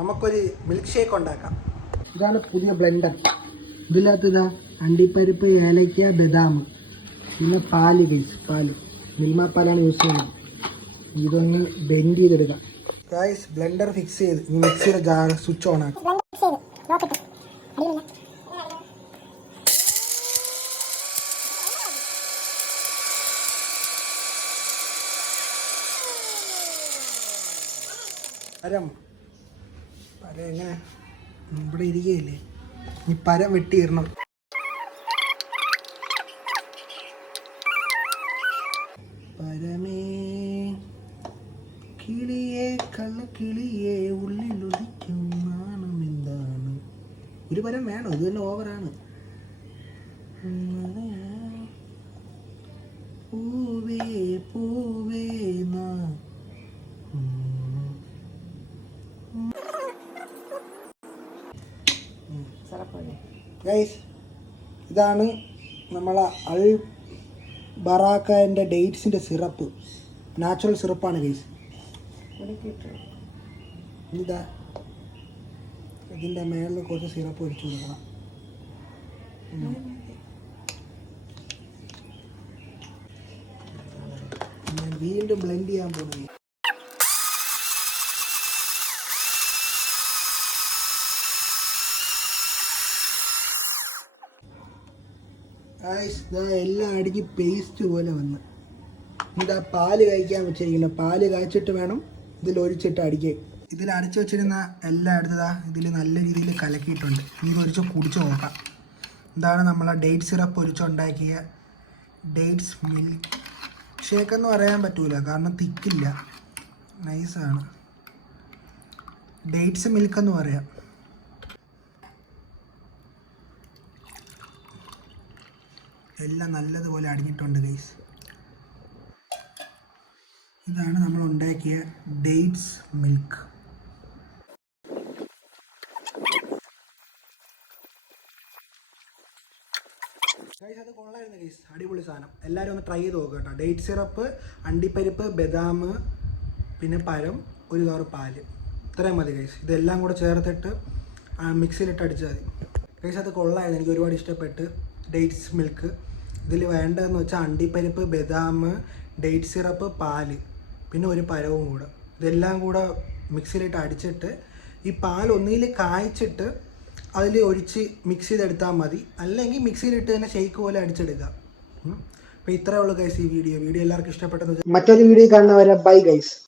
നമുക്കൊരു milk shake ഉണ്ടാക്കാം. ഇതാണ് പുതിയ ബ്ലെൻഡർ. ഇതിനകത്ത് ഇതാ അണ്ടിപ്പരിപ്പ്, ഏലയ്ക്ക, ബദാം, പിന്നെ പാല് ഗൈസ്, പാല് മിൽമ പാലാണ് യൂസ് ചെയ്യുന്നത്. ഇതൊന്ന് ബെൻഡ് ചെയ്തെടുക്കാം ഗൈസ്. ബ്ലെൻഡർ ഫിക്സ് ചെയ്ത് ഇനി മിക്സിയുടെ ജാർ സ്വിച്ച് ഓൺ ആക്കാം. പരം എങ്ങനെ ഇവിടെ ഇരിക്കുകയല്ലേ, ഈ പരം വെട്ടിയിടണം. പരമേ കിളിയെ കള്ളക്കിളിയെ ഉള്ളിലൊളിക്കും നാണം എന്താണ്? ഒരു പരം വേണോ? ഇത് തന്നെ ഓവറാണ്. പൂവേ പൂവേ ഗൈസ്, ഇതാണ് നമ്മളെ അൽ ബറാക്കൻ്റെ ഡേറ്റ്സിൻ്റെ സിറപ്പ്. നാച്ചുറൽ സിറപ്പാണ് ഗൈസ്. ഇതാ ഇതിൻ്റെ മേളിൽ കുറച്ച് സിറപ്പ് ഒഴിച്ചു കൊടുക്കണം. ഞാൻ വീണ്ടും ബ്ലെൻഡ് ചെയ്യാൻ പോകുന്നത്. എല്ലാം അടിക്ക് പേസ്റ്റ് പോലെ വന്ന്. ഇതാ പാല് കായ്ക്കാൻ വെച്ചിരിക്കുന്നത്. പാല് കായ്ച്ചിട്ട് വേണം ഇതിൽ ഒഴിച്ചിട്ട് അടിക്കാൻ. ഇതിൽ അടിച്ചു വെച്ചിരുന്ന എല്ലാം എടുത്തതാ ഇതിൽ നല്ല രീതിയിൽ കലക്കിയിട്ടുണ്ട്. ഇതൊഴിച്ച് കുടിച്ച് നോക്കാം. ഇതാണ് നമ്മളെ ഡേറ്റ് സിറപ്പ് ഒഴിച്ചുണ്ടാക്കിയ ഡേറ്റ്സ് മിൽക്ക് ഷേക്ക് എന്ന് പറയാൻ പറ്റൂല, കാരണം തിക്കില്ല, നൈസാണ്. ഡേറ്റ്സ് മിൽക്ക് എന്ന് പറയാം. എല്ലാം നല്ലതുപോലെ അടിഞ്ഞിട്ടുണ്ട് ഗൈസ്. ഇതാണ് നമ്മൾ ഉണ്ടാക്കിയ ഡേറ്റ്സ് മിൽക്ക്. ഗൈസ്, അത് കൊള്ളായിരുന്നു ഗൈസ്, അടിപൊളി സാധനം. എല്ലാവരും ഒന്ന് ട്രൈ ചെയ്ത് നോക്കുക കേട്ടോ. ഡേറ്റ് സിറപ്പ്, അണ്ടിപ്പരിപ്പ്, ബദാം, പിന്നെ പഴം, ഒരു കവർ പാല്, ഇത്രയും മതി ഗൈസ്. ഇതെല്ലാം കൂടെ ചേർത്തിട്ട് മിക്സിയിലിട്ട് അടിച്ചാൽ മതി ഗൈസ്. അത് കൊള്ളായിരുന്നു, എനിക്ക് ഒരുപാട് ഇഷ്ടപ്പെട്ട് ഡേറ്റ്സ് മിൽക്ക്. ഇതിൽ വേണ്ടതെന്ന് വെച്ചാൽ അണ്ടിപ്പരിപ്പ്, ബദാം, ഡേറ്റ് സിറപ്പ്, പാല്, പിന്നെ ഒരു പഴവും കൂടെ. ഇതെല്ലാം കൂടെ മിക്സിയിലിട്ട് അടിച്ചിട്ട് ഈ പാൽ ഒന്നിൽ കായ്ച്ചിട്ട് അതിൽ ഒഴിച്ച് മിക്സ് ചെയ്തെടുത്താൽ മതി. അല്ലെങ്കിൽ മിക്സിയിലിട്ട് തന്നെ ഷേക്ക് പോലെ അടിച്ചെടുക്കാം. അപ്പോൾ ഇത്രയേ ഉള്ളൂ ഗൈസ് ഈ വീഡിയോ. എല്ലാവർക്കും ഇഷ്ടപ്പെട്ടെന്ന് വെച്ചാൽ മറ്റൊരു വീഡിയോ കാണുന്നവരെ ബൈ ഗൈസ്.